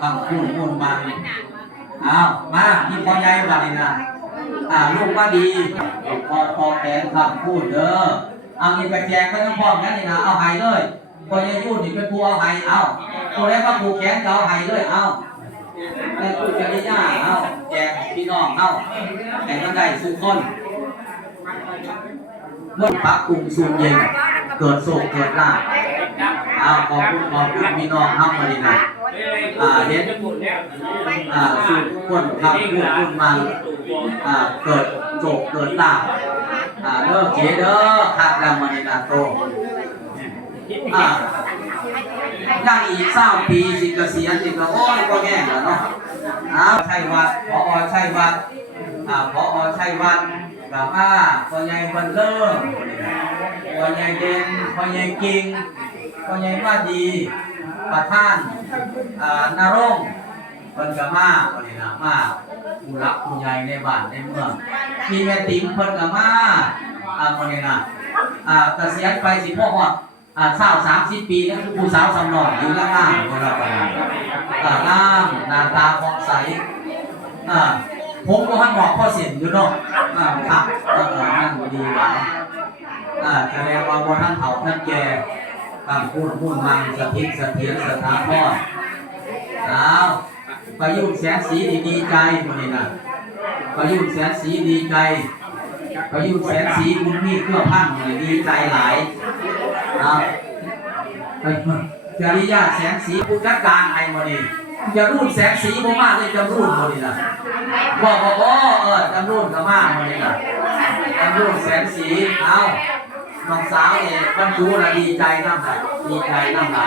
คำพูดมุ่นมันอ้าวมาที่พ่อใหญ่บัดนี้นะลูกว่าดีพอแขนคำพูดเด้อเอานี่ไปแจกไปทั้งพ่อแม่นี่นะเอาไห้เลยพ่อใหญ่ยุ่นนี่เป็นผู้เอาไห้เอาตัวแรกก็ผูกแขนเอาไห้เลยเอาแต่พูดจะได้ยากเอาแจกพี่น้องเอาแต่ก็ได้สุขคนเมื่อพักกลุ่มสูงเย็นเกิดโศกเกิดลาภขอบคุณพี่น้องทำมาดีนะเห็นสุขคนทำพูดพูดมันเกิดโศกเกิดลาภเด้อเจเด้อขัดดำมาดีนะโตยังอีก3 ปีสิเกษียณสิก็โอ้ยก็แง่แล้วเนาะใช่วัดพอใช่วัดพอใช่วัดกับพ่อใหญ่บรรเลิศพ่อใหญ่เด่นพ่อใหญ่กิ่งพ่อใหญ่ว่าดีประธานนรงค์เพิ่นก็มาคนนี้นะมาผู้รักผู้ใหญ่ในบ้านในเมืองมีแม่ติ๋มเพิ่นก็มาคนนี้นะเกษียณไปสิพ่อฮอด30 ปีแล้วผู้สาวสำนองอยู่ล่างๆของเราไปงามหน้าตาผ่องใสผมก็หันหมอกข้อเสียงอยู่เนาะครับนั่นดีหลายแสดงว่าท่านเฒ่าท่านแก่พูดมุ่นมันสถิตเสถียรสถานพ่อประยุทธ์แสนสีดีใจคนนี้นะประยุทธ์แสนสีดีใจประยุทธ์แสนสีคุณพี่เพื่อพันดีใจหลายจริยาแสนสีผู้จัดการไอ้คนนี้จะรุ่นแสนสีบ่มากเลยจะรุ่นคนนี้นะบอกจำรุ่นก็มากคนนี้นะจำรุ่นแสนสีน้องสาวเนี่ยบรรจุนะดีใจน้ำไหลดีใจน้ำไหล